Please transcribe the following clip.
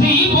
জীব